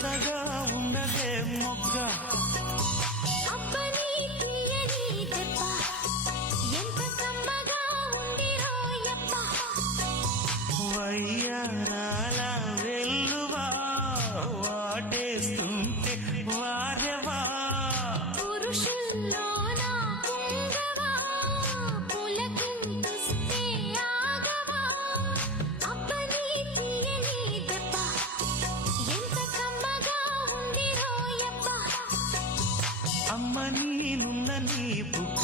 లేతగా ఉన్నదే మొగ్గ అబ్బని తీయని దెబ్బ ఎంత కమ్మగా ఉంది రోయప్ప వయ్యారాల వెల్లువా వాటేస్తుంటే వారెవా పురుషుల్లోన పుంగవా పులకింతుస్తే ఆగవా అబ్బని తీయని దెబ్బ ఎంత కమ్మగా ఉంది రోయప్ప అమ్మ నీనున్న నీ బుగ్గ